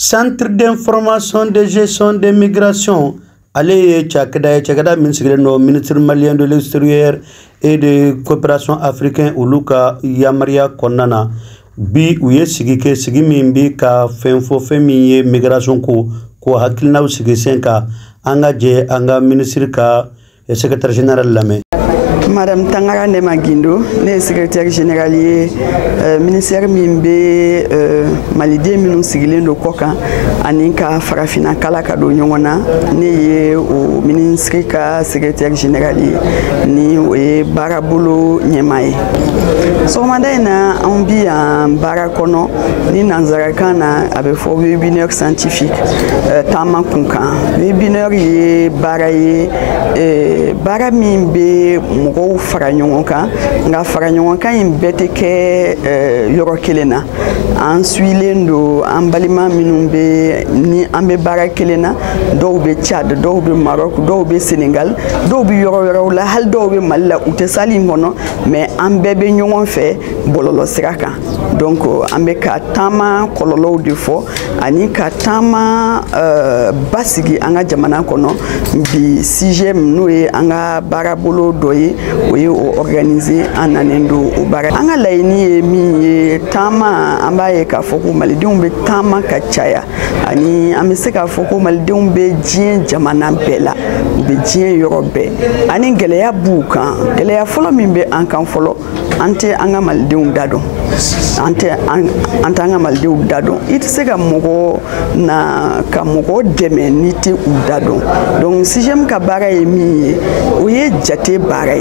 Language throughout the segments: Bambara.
Centre d'information de gestion des migrations. Allez, Tchakada, ministre malien de l'extérieur et de coopération africain Uluka Yamaria Konana. Bi uye sigike sigimimbi ka fenfo femiye migration ko hakilna usigi senka anga je anga ministre ka secrétaire général lame. Madame Tangara Nemagindo, le secrétaire général ministère Mimbe Malide Minou Sigilin de Koka, Aninka Farafina Kalakado Nyongona, ni au ministre ka secrétaire général ni au Barabulo Nyemae. So Madaina ambi en Barakono, ni Nanzarakana avec fort webinaire scientifique, Tamakunka, webinaire ye Baraye, Baramimbe Moko Faranyonka, nga Faranyonka imbete ke Yorokelena, Ansuilendo, Ambalima Minumbe, ni Ambe Barakelena, Dobe Tchad, Dobe Maroc, Dobe Sénégal, Dobe Yoro, la Hal Dobe Mala, Utesali Mono, mais Ambebe Nyon fait Bololo Sraka. Donc, Ambeka Tama, Kololo de Fo, Anika Tama Basigi, Anga Jamana Kono, Bi Sijem Noé, Anga Barabolo Doye, oui, organisé en anendo au bar. Anga laini mi tama ambaye ka foko malidum be tama kachaya. Ani amese ka foko malidum be jien jamana bela, be jien yorobe. Ani geleya buka, geleya folo mimbe ankan folo, ante anga malidum dado. Ante anga malidum dado. It sega mogo na ka mogo deme niti udado. Donc si j'aime ka bara emi, oye jate bara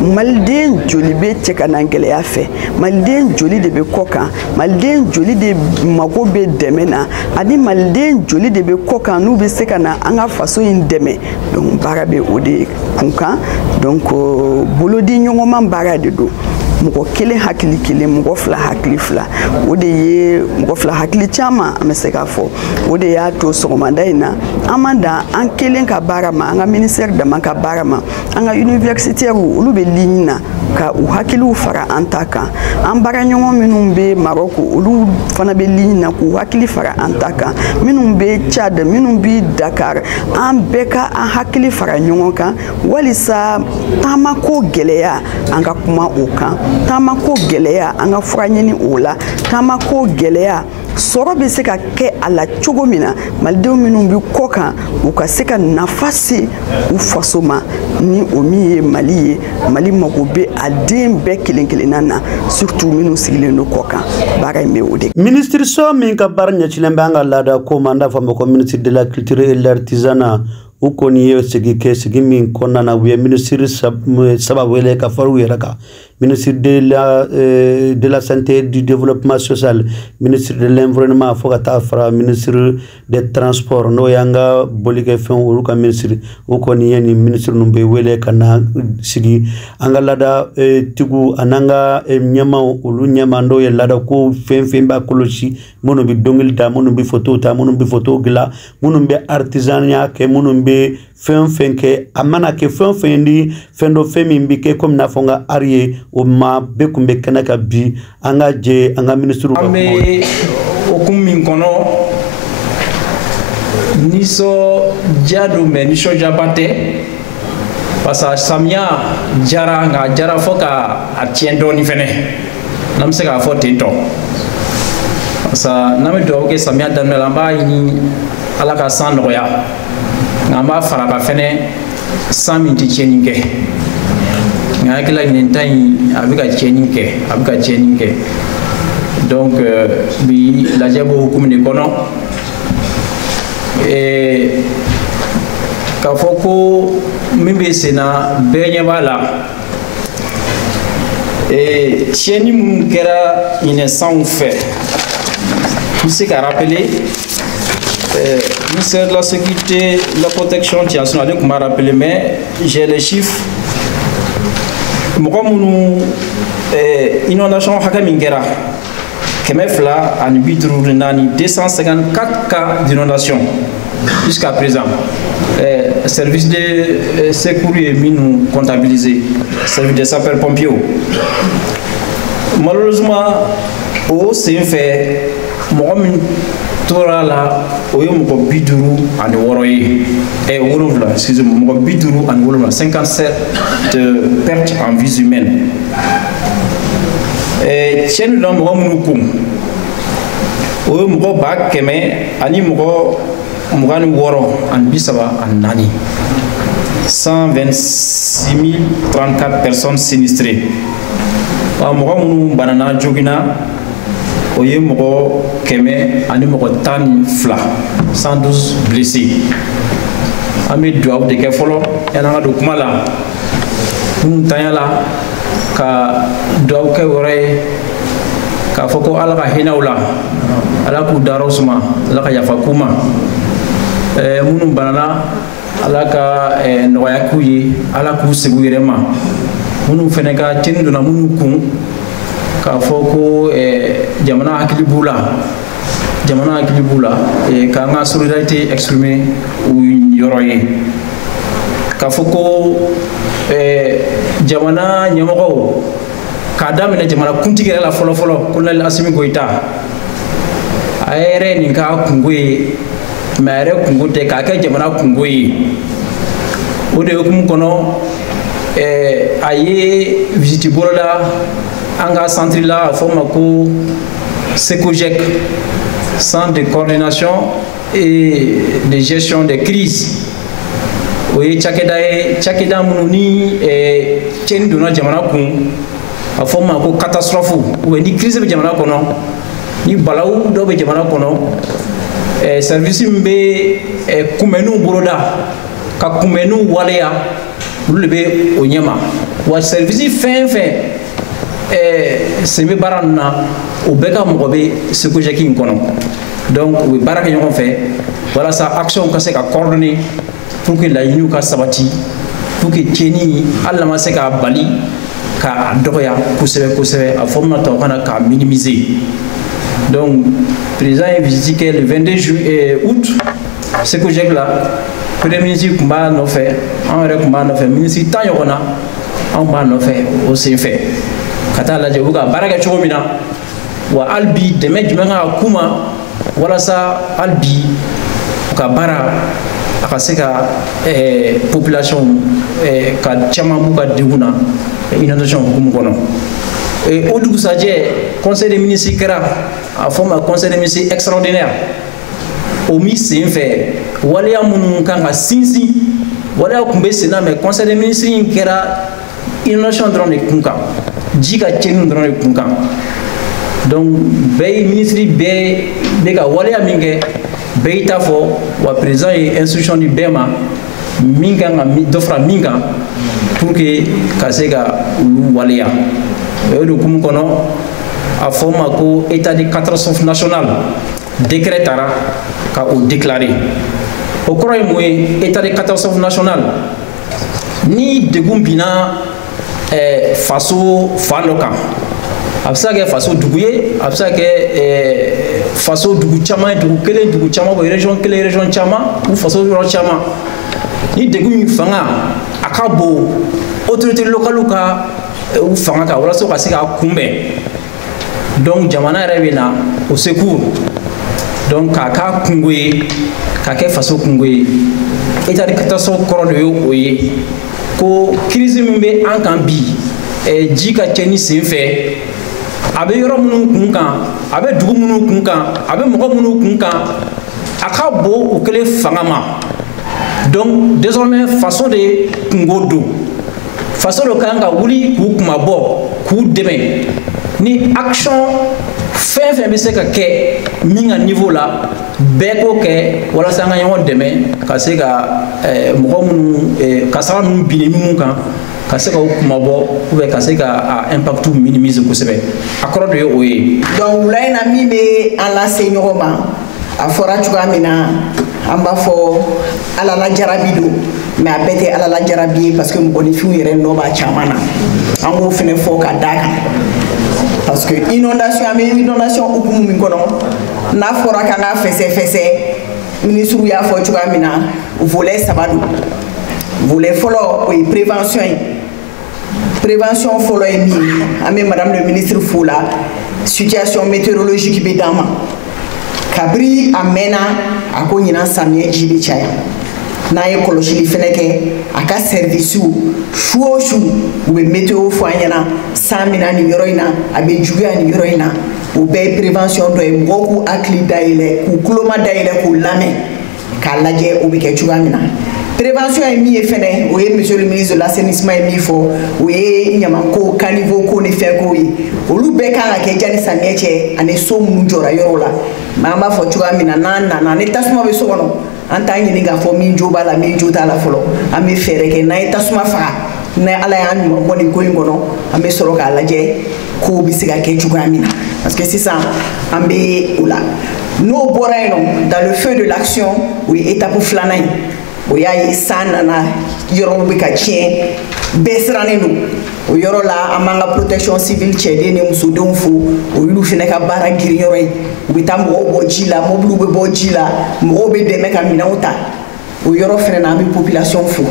Malden joli be tchekana ngeleya fe malden joli de be koka malden joli de mago be demena ani malden joli de be koka nu be sekana anga faso in deme donc barabe ode kunka donc bolodi nyongoma barade do mugo kele hakili kele mugo fla hakili fla ode ye mugo fla hakili chama ameseka fo ode ya to sogomanda ina amanda an kelen ka barama anga ministère de manka barama anga universitaire ulu be linina ka u hakilu fara antaka an bara nyongo minum be Maroc ulu fana be linina ku hakili fara antaka minum be Tchad minum be Dakar an beka an hakili fara nyongo kan walisa tamako geleya anga kuma okan tamako geleya anga furanyeni ola tamako geleya soro be se ka ke ala cogo mina maldenw minnu bi kokan u ka se ka nafasi u fasoma ni o mi ye Mali ye Mali mago be a den bɛɛ kelen-kelenna na surtout minnu sigilen do kokan baara in bɛ o de. Ministre so min ka baara ɲɛcilen bɛ an ka laada ko ma an t'a fɔ a ma ko ministre de la culture et l'artisanat u kɔni ye sigi min kɔnɔna na u ye ministre saba wele ka fara u yɛrɛ kan ministre de la santé et du développement social ministre de l'environnement fo ka taa fara ministre des transports n'o y'an ka bolikɛfɛnw olu ka ministre u kɔni ye nin ministre ninnu bɛ wele ka na sigi an ka laada tigiw an'an ka ɲɛmaw olu ɲɛma n'o ye laada ko fɛn b'a kɔlɔsi minnu bɛ dɔnkili da minnu bɛ photo ta minnu bɛ photo dilan minnu bɛ artisanat kɛ minnu bɛ fɛn kɛ a mana kɛ fɛn ni fɛn dɔ fɛn min bɛ kɛ komi n'a fɔ n ka ari ye o ma bɛɛ kun bɛ kɛnɛ kan bi an ka jɛ an ka ministre an bɛ hukumu min kɔnɔ nisɔndiya don mais nisɔndiyaba tɛ parce que samiya jara nka a jara fo ka a tiɲɛ dɔɔni fɛnɛ n'an bɛ se k'a fɔ ten tɔ parce que n'an bɛ dugawu kɛ samiya daminɛ la an b'a ɲini ala ka san nɔgɔya nka an b'a fara ka fɛnɛ san min tɛ tiɲɛni kɛ nka hakilila nin ta in a bɛ ka tiɲɛni kɛ donc bi lajɛ b'o hukumu de kɔnɔ k'a fɔ ko min bɛ sen na bɛɛ ɲɛ b'a la tiɲɛni minnu kɛra ɲinɛ sanw fɛ n bɛ se ka rappeler ministère de la sécurité de la protection tient son ale tun b'a rappeler mais j'ai les chiffres mɔgɔ minnu inondation hakɛ min kɛra 254 cas d'inondation jusqu'à présent. Service de secours est nous comptabilisé, service de sapeurs-pompiers. Malheureusement, c'est un fait, tora la o ye mɔgɔ 56 ye wolonwula excusez-moi mɔgɔ 57 57 pertes en vies humaines tiɲɛ la mɔgɔ minnu kun o ye mɔgɔ 100 ani mɔgɔ 26 126 034 personnes sinistrées wa mɔgɔ minnu banana jogina o ye mɔgɔ 100 ani mɔgɔ 12 112 blessés an bɛ dugawu de kɛ fɔlɔ yan'an ka don kuma la minnu tanya la ka dugawu kɛ wɛrɛ ye k'a fɔ ko ala ka hinɛw la ala k'u daraw suma ala ka yafa k'u ma minnu banana ala ka nɔgɔya k'u ye ala k'u segin u yɛrɛ ma minnu fɛnɛ ka tiɲɛni donna minnu kun k'a fɔ ko jamana hakili b'u la k'an ka solidarité exprimer u yɔrɔ ye k'a fɔ ko jamana ɲɛmɔgɔw k'a daminɛ jamana kuntigi yɛrɛ la fɔlɔ Colonel Assimi Goïta a yɛrɛ nin k'a kungo ye mais a yɛrɛ kungo tɛ k'a kɛ jamana kungo ye o de hukumu kɔnɔ a ye visite boloda an ka centre la a fɔ o ma ko SECOGEC Centre de coordination et de gestion des crises o ye cakɛda minnu ni tiɲɛni donna jamana kun a fɔ o ma ko catastrophe ou ni crise bɛ jamana kɔnɔ ni balawu dɔ bɛ jamana kɔnɔ service min bɛ kunbɛnniw boloda ka kunbɛnniw waleya olu de bɛ o ɲɛma wa service fɛn fɛn sen bɛ baara ninnu na o bɛɛ ka mɔgɔ bɛ SECOGEC in kɔnɔ donc u bɛ baara kɛ ɲɔgɔn fɛ walasa action ka se ka coordonner pour que laɲiniw ka sabati pour que tiɲɛni hali n'a ma se k'a bali k'a dɔgɔya kosɛbɛ a fɔ min na tubabukan na k'a minimiser donc président ye visite kɛ le 22 août SECOGEC la premier ministre tun b'a nɔfɛ an yɛrɛ tun b'a nɔfɛ ministre 10 ɲɔgɔn na anw b'a nɔfɛ o senfɛ ka taa lajɛ u bɛ ka baara kɛ cogo min na wa hali bi dɛmɛ jumɛn kan ka k'u ma walasa hali bi u ka baara a ka se ka population ka caman b'u ka degun na inondation hukumu kɔnɔ o dugusajɛ conseil des ministres kɛra a fɔ ma conseil des ministres extraordinaire o min sen fɛ waleya minnu kan ka sinsin waleya tun bɛ sen na mais conseil des ministres in kɛra inondation dɔrɔn de kun kan ji ka tiɲɛni dɔrɔn de kun kan donc bɛɛ ye ministre bɛɛ bɛ ka waleya min kɛ bɛɛ y'i ta fɔ wa président ye instruction di bɛɛ ma min kan ka dɔ fara min kan pour que ka se ka olu waleya o de hukumu kɔnɔ a fɔ o ma ko état de catastrophe nationale décret taara ka o déclarer o kɔrɔ ye mun ye état de catastrophe nationale ni degun binna faso fan dɔ kan a bɛ se ka kɛ faso dugu ye a bɛ se ka kɛ faso dugu caman ye dugu kelen dugu caman ou région kelen région caman ou faso yɔrɔ caman ni degun in fanga a ka bon autorité locale ka u fanga kan walasa u ka se k'a kunbɛn donc jamana yɛrɛ bɛ na o secours donc k'a k'a kungo ye k'a kɛ faso kungo ye état de catastrophe kɔrɔ de ye o ye ko crise min bɛ an kan bi ji ka tiɲɛni sen fɛ a bɛ yɔrɔ minnu kun kan a bɛ dugu minnu kun kan a bɛ mɔgɔ minnu kun kan a ka bon u kelen fanga ma donc désormais faso de kungo don faso dɔ kan ka wuli k'u kumabɔ k'u dɛmɛ ni action fɛn fɛn bɛ se ka kɛ min ka niveau la bɛɛ k'o kɛ walasa an ka ɲɔgɔn dɛmɛ ka se ka mɔgɔ minnu kasara minnu binni minnu kan ka se ka o kumabɔ ou bien ka se ka impact minimiser kosɛbɛ a kɔrɔ de ye o ye. donc wula in na min bɛ an lase ɲɔgɔn ma a fɔra cogoya min na an b'a fɔ ala la jarabi don mais a bɛɛ tɛ ala la jarabi ye parce que mɔgɔninfinw yɛrɛ nɔ b'a caman na an k'o fɛnɛ fɔ ka d'a kan parce que inondation an bɛ inondation hukumu min kɔnɔ n'a fɔra k'an ka fɛsɛfɛsɛ ministre y'a fɔ cogoya min na volet 3 don volet fɔlɔ o ye prévention ye prévention fɔlɔ ye min ye an bɛ madame le ministre fo la situation météorologique bɛ d'an ma kabri amena ako nyina samye jibi chaya na ye koloshili feneke aka service shuoshu ube meteo fanyana samina ni yoroina abe juya ni yoroina ube prévention do e moku akli daile ku kuloma daile ku lame kalaje ube ke chugamina prévention est mis fene oui monsieur le ministre de l'assainissement est mis fo oui nyamanko caniveau ko ne fait ko yi olu be ka ke jani sameche ane so mu jora yorola mama fo chugamina na ne tasuma be so wono antanye ni ga fo min joba la min jota la folo ami fere ke na tasuma fa na ala ya nyuma ko ni ko ngono ami soro ka laje ko bisiga ke chugamina parce que c'est ça ambe oula no boraino dans le feu de l'action oui étape flanay o yayi sanana yoro be ka chien besrane no o yoro la amanga protection civile chede ne muso don fu o yulu fene ka bara giri yoro o bitambo o bojila mo blu be bojila mo be de meka minauta o yoro fene na mi population fu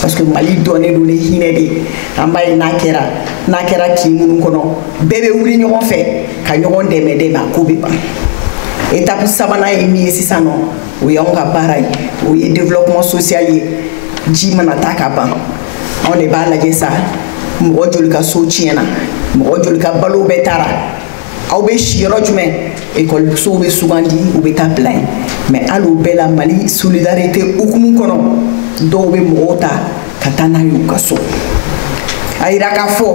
parce que mali donné do le hinede ambay nakera ki mun kono bebe wuri ñogon fe ka ñogon deme de ba ko be ba étape sabana e mi sisano o yonga baray o y développement social ji manata ka ban on le ba la jessa mo jol ka so tiena mo jol ka balo betara aw be shiro jume école so be sougandi ou be ta plein mais allo bela mali solidarité ukumu kono do be mota katana yu kaso ayira ka fo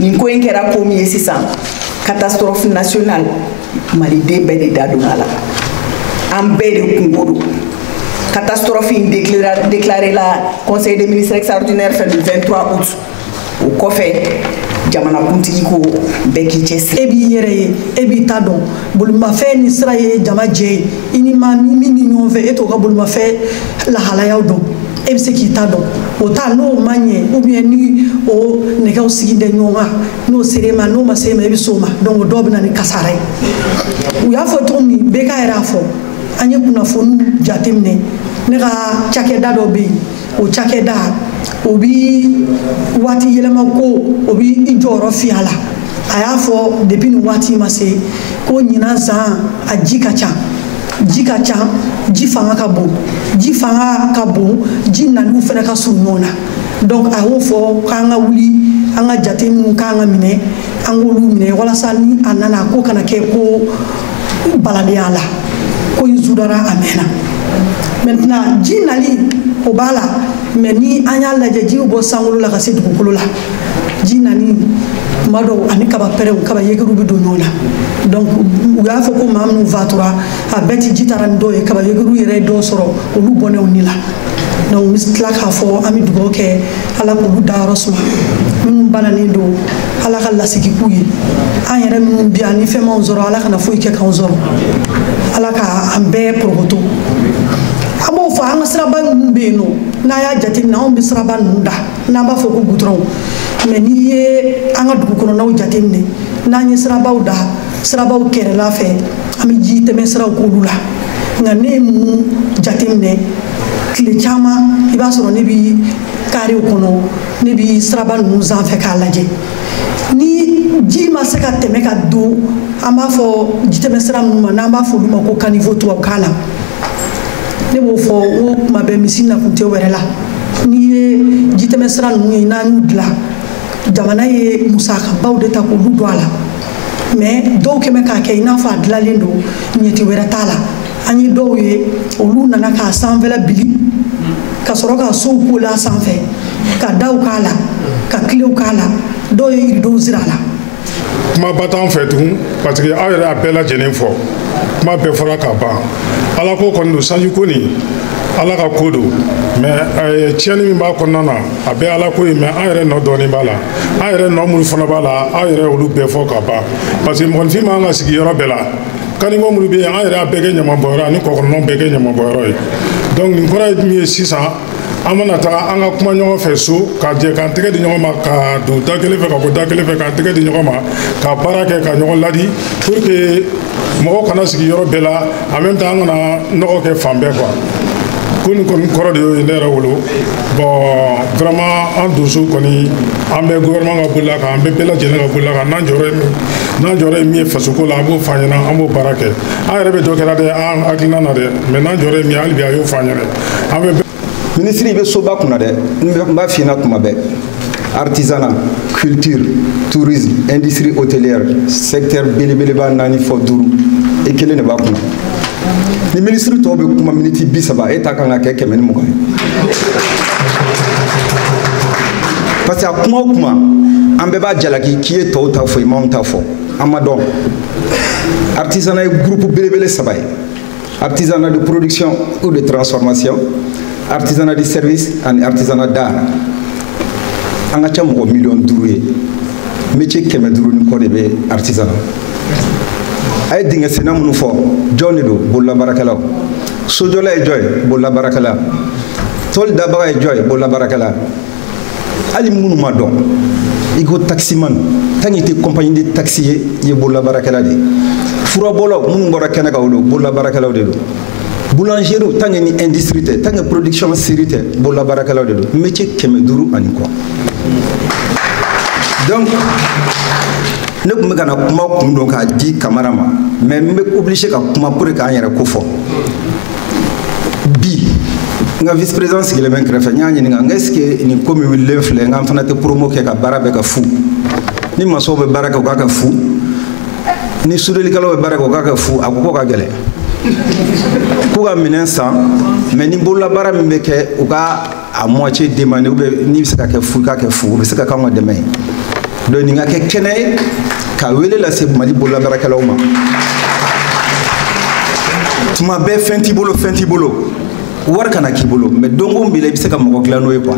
ni ko enkera ko mi sisan catastrophe nationale mali de bede dadunala ambele kungodo catastrophe déclaré la conseil des ministres extraordinaire fait le 23 août au kofé jamana kuntigi ko beki chess ebi yere ebi tadon bulma fe ni sraye jama je ini ma mi nyon fe eto ka bulma fe la halaya do ebi se ki tadon o ta no manye ou bien ni o ne ka sigi de nyoma no serema no ma sema ebi soma donc do bina ni kasare u ya fo to mi be ka era fo anye kuna fo nu jatemne ne ka chake dado be o chake da obi wati yelema ko obi ijoro fiala aya fo depuis ni wati mase ko nyina za ajika cha ji fanga ka bo ji nanu fena ka sunona donc a wo fo kanga wuli anga jatemu kanga mine angolu mine wala sani anana ko kana ke ko balade ala ko yuzudara amena maintenant ji nali obala mais ni anya la jeji bo sangolo la kasi dukolo la jinani mado ani kaba pere kaba yegeru bi do nyola donc ya fo ko mamnu vatura a beti jitaran do e kaba yegeru yere do soro o lu bonne onila donc mistla ka fo ami dugo ke ala ko da rosma min banani do ala kala siki kuyi an yere min bi ani fe mon zoro ala kana fo ke kan zoro ala ka ambe progoto amo fa anga sraba mbeno na ya jatim na on bi sraba nda na ba fo ko gutron mais ni ye anga dugu kono na jatim ne na ni sraba uda sraba u kere la fe ami jite me sra ko lula nga ne mu jatim ne kile chama iba soro ne bi kare kono ne bi sraba nu za fe kala je ni ji ma se ka teme ka do amba fo jite me sra nu ma na ba fo luma ko kanivo to kala ne bo fo o ma be misina kunte werela ni jite mesra nu na nudla jamana ye musaka bawde ta ko ludwala mais do ke me ka ke ina fa dlalendo nyeti weratala ani do ye o lu na ka sanvela bili ka soro ka so ko la sanfe ka daw kala ka kliw kala do ye do zirala kuma batan fait tout parce que ayra appela jenen fo kuma be fora ka ba ala ko kondo sanju koni ala ka kodo mais tieni mi ba konnana abe ala ko mais ayre no doni bala ayre no mul fona bala ayre olu be fo ka ba parce que mon fi ma nga sigi yoro bela kani mo mul be ayre abege nyama boyra ni ko no bege nyama boyro donc ni kora mi 600 amana ta anga kuma nyogo fe so ka je kan tege di nyogo ma ka do dakele fe ka ko dakele fe ka tege di nyogo ma ka barake ka nyogo ladi pour que mo kana sigi yoro bela en même temps na no ke fambe quoi kun kɔrɔ de y'o ye ne yɛrɛ wolo bon vraiment an dusu kɔni an bɛ gouvernement ka bolola kan an bɛ bɛɛ lajɛlen ka bolola kan n'an jɔyɔrɔ ye min ye fasoko la a b'o f'an ɲɛna an b'o baara kɛ an yɛrɛ bɛ dɔ kɛra dɛ an hakilina na dɛ mais n'an jɔyɔrɔ ye min ye hali bi a y'o f'an ɲɛna an bɛ ministre i bɛ soba kunna dɛ n b'a f'i ɲɛna tuma bɛɛ artisanat culture tourisme industrie hôtelière secteur belebeleba 4 fɔ 5 e kelen de b'a kunna ni ministre tɔw bɛ kuma miniti 30 e ta kan ka kɛ 120 ye parce que a kuma o kuma an bɛɛ b'a jalaki k'i ye tɔw ta fɔ i m'anw ta fɔ an ma dɔn artisanat ye groupe belebele 3 ye artisanat de production ou de transformation artisanat de service ani artisanat d'art an ka ca mɔgɔ 5 ye métier 500 ni kɔ de bɛ artisanat a ye dingɛ senna minnu fɔ jɔn de don bololabaarakɛlaw sojɔla ye jɔn ye bololabaarakɛla tɔli dabaga ye jɔn ye bololabaarakɛla hali minnu ma dɔn i ko taximan tant que i tɛ compagnie de taxi ye i ye bololabaarakɛla de ye furabɔlaw minnu bɔra kɛnɛ kan o don bololabaarakɛlaw de don boulangeriw tant que ni industrie tɛ tant que production série tɛ bololabaarakɛlaw de don métier 500 ani kɔ donc ne kun bɛ ka na kuma kun don k'a di kamara ma mais n bɛ obligé ka kuma pour que k'an yɛrɛ ko fɔ bi n ka vice président sigilen bɛ n kɛrɛfɛ n y'a ɲininka n ko est ce que nin ko min wililen filɛ n k'an fana tɛ promo kɛ ka baara bɛɛ ka fu ni maçonw bɛ baara kɛ u k'a kɛ fu ni soudelilikɛlaw bɛ baara kɛ u k'a kɛ fu a ko k'o ka gɛlɛn k'u ka minɛn san mais ni bololabaara min bɛ kɛ u ka a moitié demander ou bien n'i bɛ se ka kɛ fu i k'a kɛ fu o bɛ se ka k'anw ka dɛmɛ ye donc nin ka kɛ kɛnɛ ye ka wele lase Mali bololabaarakɛlaw ma tuma bɛɛ fɛn t'i bolo wari kana k'i bolo mais donko b'i la i bɛ se ka mɔgɔ dilan n'o ye quoi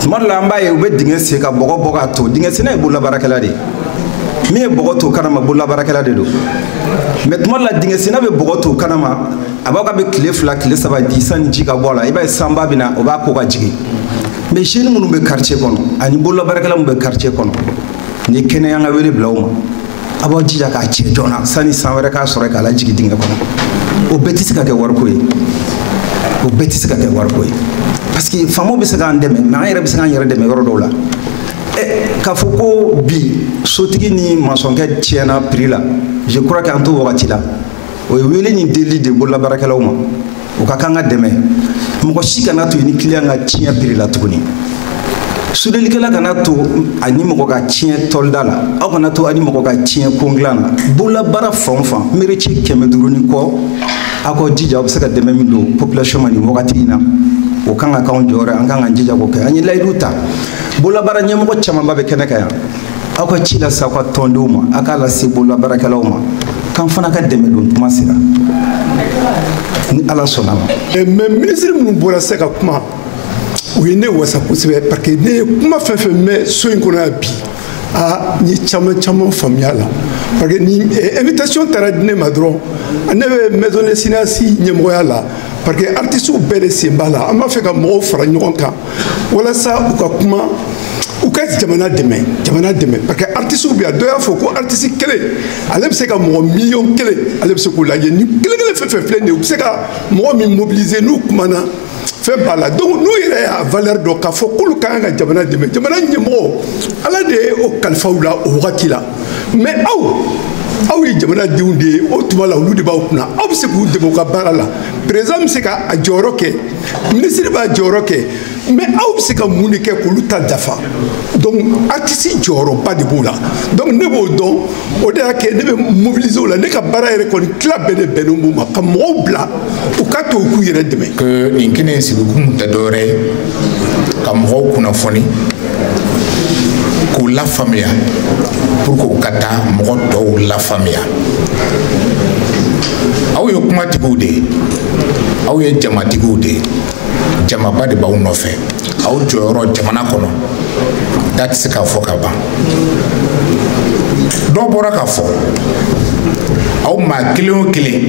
tuma dɔ la an b'a ye u bɛ dingɛ sen ka bɔgɔ bɔ k'a to dingɛ senna ye bololabaarakɛla de ye min ye bɔgɔ to kanama bololabaarakɛla de don mais tuma dɔ la dingɛ senna bɛ bɔgɔ to kanama a b'a ka bɛ tile 2 tile 3 di sanni ji ka bɔ a la i b'a ye sanba bɛ na o b'a ko ka jigin mais jeunes minnu bɛ quartier kɔnɔ ani bololabaarakɛla minnu bɛ quartier kɔnɔ ni ye kɛnɛya an ka wele bila o ma a b'aw jija k'a cɛ joona sanni san wɛrɛ k'a sɔrɔ k'a lajigin dingɛ kɔnɔ o bɛɛ tɛ se ka kɛ wariko ye o bɛɛ tɛ se ka kɛ wariko ye parce que faamaw bɛ se k'an dɛmɛ mais an yɛrɛ bɛ se k'an yɛrɛ dɛmɛ yɔrɔ dɔw la k'a fɔ ko bi sotigi ni maçonkɛ tiɲɛna prix la je crois que an t'o wagati la o ye wele ni deli de bololabaarakɛlaw ma o ka kan ka dɛmɛ mɔgɔ si kana to ni client ka tiɲɛ prix la tuguni sodelikɛla kana to ani mɔgɔ ka tiɲɛ tɔlida la aw kana to ani mɔgɔ ka tiɲɛ kongilan na bololabaara fan o fan métier 500 ni kɔ aw ka jija aw bɛ se ka dɛmɛ min don population ma nin wagati in na o kan ka k'anw jɔyɔrɔ an kan ka jija k'o kɛ an ye layidu ta bololabaara ɲɛmɔgɔ camanba bɛ kɛnɛ kan yan aw ka ci lase aw ka tɔndenw ma aw k'a lase bololabaarakɛlaw ma k'an fana ka dɛmɛ don tuma sera ni ala sɔnna ma. mais ministre minnu bɔra se ka kuma u ye ne wasa kosɛbɛ parce que ne ye kuma fɛn fɛn mɛn so in kɔnɔ yan bi n ye caman faamuya la parce que ni invitation taara di ne ma dɔrɔn ne bɛ maison de syndicat ɲɛmɔgɔya la parce que artistes bɛɛ de sen b'a la an b'a fɛ ka mɔgɔw fara ɲɔgɔn kan walasa u ka kuma u ka jamana dɛmɛ parce que artistes bɛ yan dɔ y'a fɔ ko artiste kelen ale bɛ se ka mɔgɔ 1 000 000 ale bɛ se k'o lajɛ ni kelen fɛn filɛ nin ye u bɛ se ka mɔgɔ min mobiliser n'u kumana fɛn b'a la donc n'u yɛrɛ y'a valeur dɔn k'a fɔ k'olu ka kan ka jamana dɛmɛ jamana ɲɛmɔgɔ ala de ye o kalifaw la o wagati la mais aw ye jamanadenw de ye o tuma la olu de b'aw kunna aw bɛ se k'u dɛmɛ u ka baara la président bɛ se ka a jɔyɔrɔ kɛ ministre b'a jɔyɔrɔ kɛ mais aw bɛ se ka mun de kɛ k'olu ta dafa donc artiste jɔyɔrɔba de b'o la donc ne b'o dɔn o de y'a kɛ ne bɛ mobiliser o la ne ka baara yɛrɛ kɔni tila bɛɛ de bɛnnen b'o ma ka mɔgɔw bila u ka to u k'u yɛrɛ dɛmɛ. que nin kɛnɛ in sigikun tɛ dɔwɛrɛ ye ka mɔgɔw kunnafoni k'u lafaamuya pour que u ka taa mɔgɔ tɔw lafaamuya aw ye kumatigiw de ye aw ye jamatigiw de ye jamaba de b'aw nɔfɛ aw jɔyɔrɔ jamana kɔnɔ da tɛ se k'a fɔ ka ban dɔw bɔra k'a fɔ aw maa kelen o kelen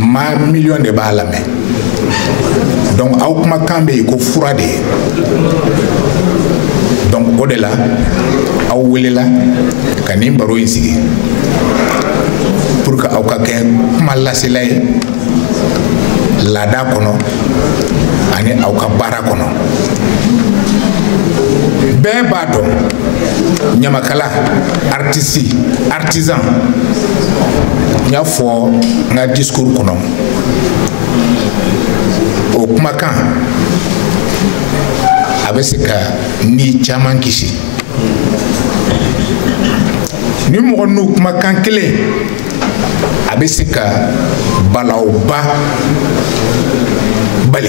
maa 1 million de b'a lamɛn donc aw kumakan bɛ yen ko fura de ye donc o de la aw welela ka nin baro in sigi pour que aw ka kɛ kuma lasela ye laada kɔnɔ ani aw ka baara kɔnɔ bɛɛ b'a dɔn ɲamakala artisan n y'a fɔ n ka discours kɔnɔ o kumakan a bɛ se ka ni caman kisi ni mɔgɔ n'u kumakan kelen a bɛ se ka balawba bali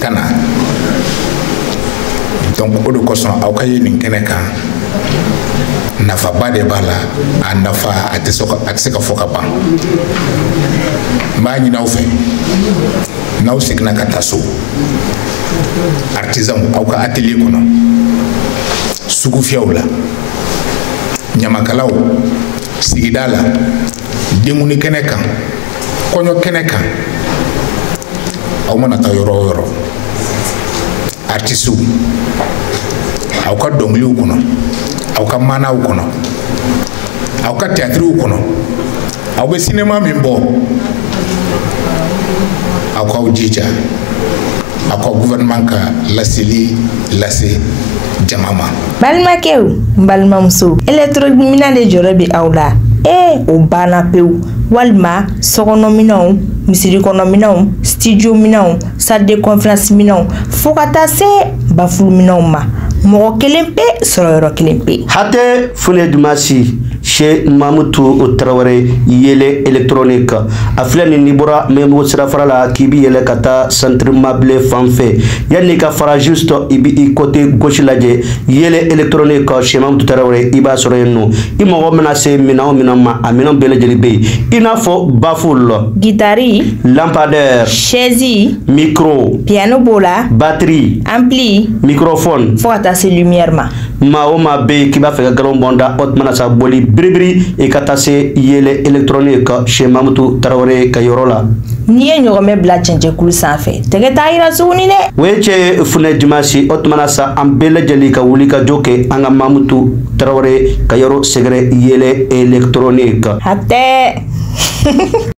ka na donc o de kosɔn aw ka ye nin kɛnɛ kan nafaba de b'a la a nafa a tɛ se ka fɔ ka ban n b'a ɲini aw fɛ n'aw seginna ka taa so artisan aw ka atelier kɔnɔ sugufiyɛw la ɲamakalaw sigida la denguni kɛnɛ kan kɔɲɔ kɛnɛ kan aw mana taa yɔrɔ o yɔrɔ artisiw aw ka dɔnkiliw kɔnɔ aw ka manaw kɔnɔ aw ka théâtrew kɔnɔ aw bɛ cinéma min bɔ aw k'aw jija aw ka gouvernement ka laseli lase jama ma. balimakɛw n balimamuso électrominɛn de jɔrɔ bɛ aw la o banna pewu walima sokɔnɔminɛnw misirikɔnɔminɛnw studio minɛnw salle de conférence minɛnw fo ka taa se bafuluminɛnw ma mɔgɔ kelen pe sɔrɔ yɔrɔ kelen pe. Hate Fune Dumasi Che Mamutu Traoré yele électronique a filɛ nin ni bɔra Membo sirafara la k'i bi yɛlɛ ka taa centre mable fan fɛ yanni ka fara juste i bi i côté gauche lajɛ yele électronique Che Mamutu Traoré i b'a sɔrɔ yen nɔ i mɔgɔ bɛna se minɛn o minɛn ma a minɛn bɛɛ lajɛlen bɛ yen i n'a fɔ baffle, guitare, lampadaire, chaise, micro, piano b'o la, batterie, ampli, microphone fo ka taa se lumière ma. Maa o maa bɛ yen k'i b'a fɛ ka galon bɔnda o tuma na sa boli biribiri i ka taa se yele électronique Che Mamutu Traoré ka yɔrɔ la. N'i ye ɲɔgɔnmɛ bila cɛncɛnkulu sanfɛ tɛgɛ t'a yira tuguni dɛ. O ye cɛ ye Fune Dumasi o tuma na sa an bɛɛ lajɛlen ka wuli ka jɔ kɛ an ka Mamutu Traoré ka yɔrɔ sɛgɛrɛ yele électronique. Hatɛ.